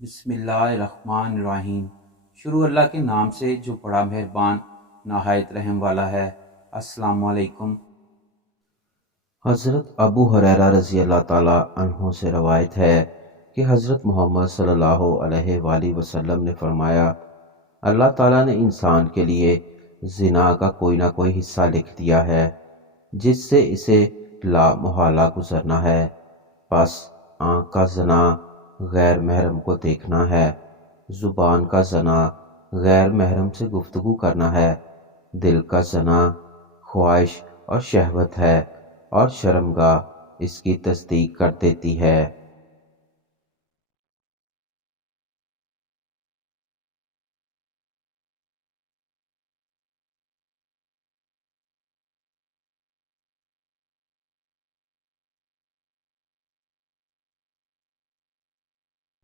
بسم اللہ الرحمن الرحیم۔ شروع اللہ کے نام سے جو بڑا مہربان نہایت رحم والا ہے۔ السلام علیکم۔ حضرت ابو ہریرہ رضی اللہ تعالیٰ عنہ سے روایت ہے کہ حضرت محمد صلی اللہ علیہ وآلہ وسلم نے فرمایا، اللہ تعالیٰ نے انسان کے لیے زنا کا کوئی نہ کوئی حصہ لکھ دیا ہے جس سے اسے لا محالہ گزرنا ہے۔ پس آنکھ کا زنا غیر محرم کو دیکھنا ہے، زبان کا زنا غیر محرم سے گفتگو کرنا ہے، دل کا زنا خواہش اور شہوت ہے، اور شرمگاہ اس کی تصدیق کر دیتی ہے۔